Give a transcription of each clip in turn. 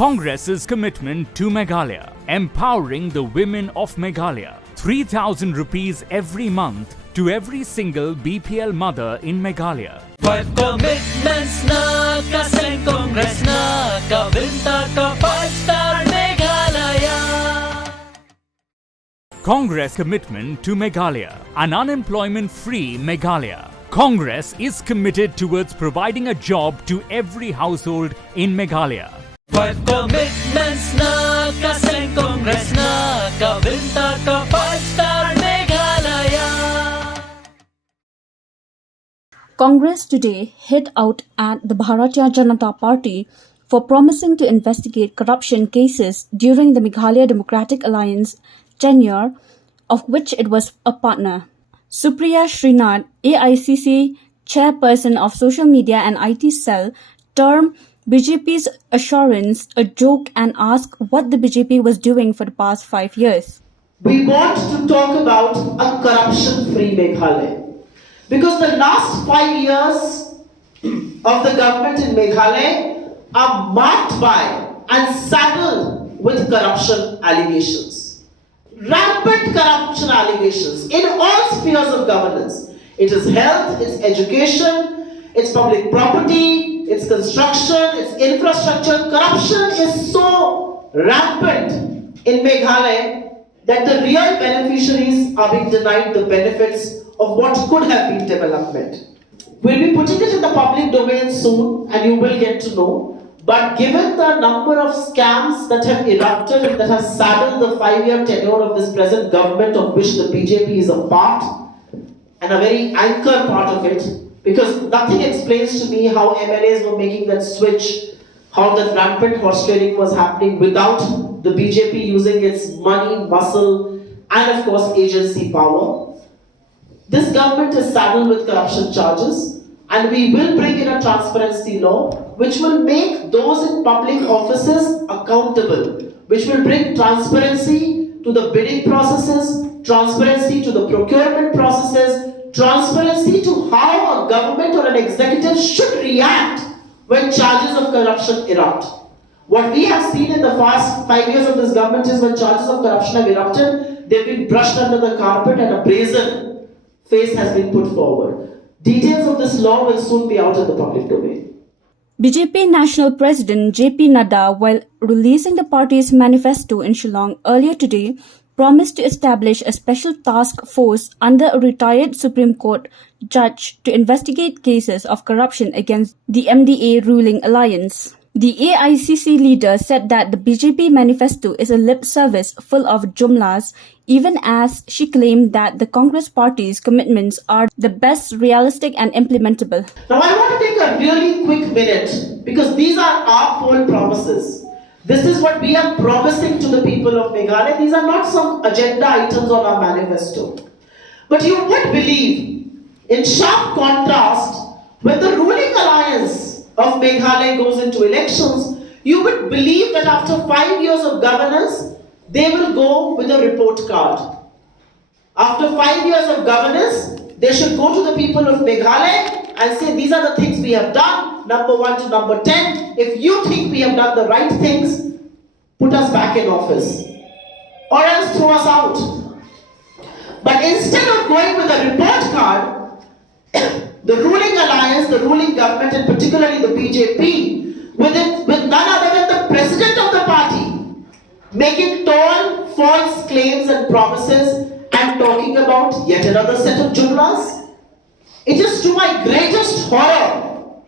Congress's commitment to Meghalaya, empowering the women of Meghalaya. 3,000 rupees every month to every single BPL mother in Meghalaya. 5 commitments na kasing Congress na kabinta ka 5-star Meghalaya. Congress commitment to Meghalaya, an unemployment-free Meghalaya. Congress is committed towards providing a job to every household in Meghalaya. 5 commitments na kasing Congress na kabinta ka 5-star Meghalaya. Congress today hit out at the Bharatiya Janata Party for promising to investigate corruption cases during the Meghalaya Democratic Alliance tenure, of which it was a partner. Supriya Srinath, AICC chairperson of Social Media and IT Cell, termed BJP's assurance a joke and asked what the BJP was doing for the past 5 years. We want to talk about a corruption-free Meghalaya. Because the last 5 years of the government in Meghalaya are marked by and saddled with corruption allegations. Rampant corruption allegations in all spheres of governance. It is health, it's education, it's public property, it's construction, it's infrastructure. Corruption is so rampant in Meghalaya that the real beneficiaries are being denied the benefits of what could have been development. We'll be putting it in the public domain soon and you will get to know. But given the number of scams that have erupted and that have saddled the 5-year tenure of this present government of which the BJP is a part and a very anchor part of it, because nothing explains to me how MLAs were making that switch, how that rampant horse trading was happening without the BJP using its money, muscle and of course agency power. This government is saddled with corruption charges and we will bring in a transparency law which will make those in public offices accountable, which will bring transparency to the bidding processes, transparency to the procurement processes, transparency to how a government or an executive should react when charges of corruption erupt. What we have seen in the past 5 years of this government is when charges of corruption have erupted, they've been brushed under the carpet and a brazen face has been put forward. Details of this law will soon be out in the public domain. BJP National President JP Nadda, while releasing the party's manifesto in Shillong earlier today, promised to establish a special task force under a retired Supreme Court judge to investigate cases of corruption against the MDA ruling alliance. The AICC leader said that the BJP manifesto is a lip service full of jumlas, even as she claimed that the Congress party's commitments are the best realistic and implementable. Now I want to take a really quick minute because these are our poll promises. This is what we are promising to the people of Meghalaya. These are not some agenda items on our manifesto. But you would believe, in sharp contrast, when the ruling alliance of Meghalaya goes into elections, you would believe that after 5 years of governance, they will go with a report card. After 5 years of governance, they should go to the people of Meghalaya and say, these are the things we have done, number 1 to number 10. If you think we have done the right things, put us back in office. Or else throw us out. But instead of going with a report card, the ruling alliance, the ruling government, and particularly the BJP, with none other than the president of the party, making tall, false claims and promises and talking about yet another set of jumlas. It is to my greatest horror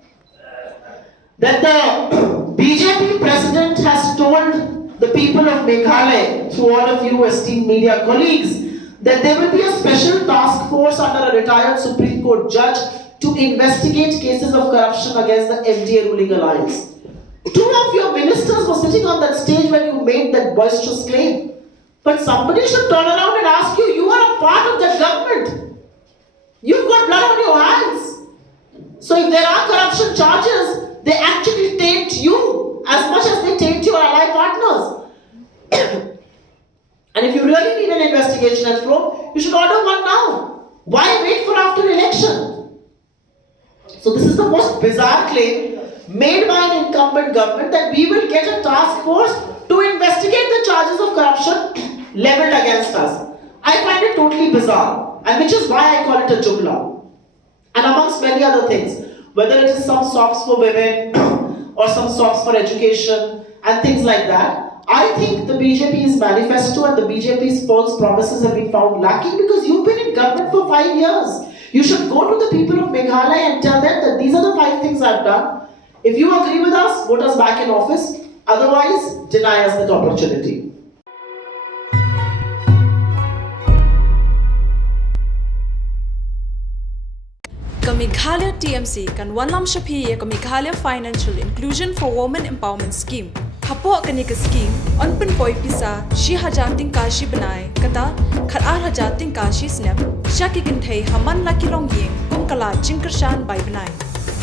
that the BJP president has told the people of Meghalaya, through all of you esteemed media colleagues, that there will be a special task force under a retired Supreme Court judge to investigate cases of corruption against the MDA ruling alliance. 2 of your ministers were sitting on that stage when you made that boisterous claim. But somebody should turn around and ask you, you are a part of that government. You've got blood on your hands. So if there are corruption charges, they actually taint you as much as they taint your ally partners. And if you really need an investigation and probe, you should order one now. Why wait for after election? So this is the most bizarre claim made by an incumbent government that we will get a task force to investigate the charges of corruption leveled against us. I find it totally bizarre, and which is why I call it a jumla. And amongst many other things, whether it is some SOPs for women or some SOPs for education and things like that, I think the BJP's manifesto and the BJP's false promises have been found lacking because you've been in government for 5 years. You should go to the people of Meghalaya and tell them that these are the 5 things I've done. If you agree with us, vote us back in office. Otherwise, deny us that opportunity. Meghalaya TMC kan Wanlam Shapi ka Meghalaya Financial Inclusion for Women Empowerment Scheme. Hapo kani ka scheme on poi pisa shi hajating kashi banai kata khatar hajating kashi snap shaki kinthei haman la kilong yeng kum kala jingkershan bai banai.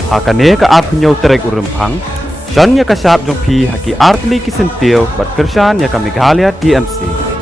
Hakane ka apnyo trek urempang Shanya ka sap jong pi haki artli ki sentil bat kershan ya ka Meghalaya TMC.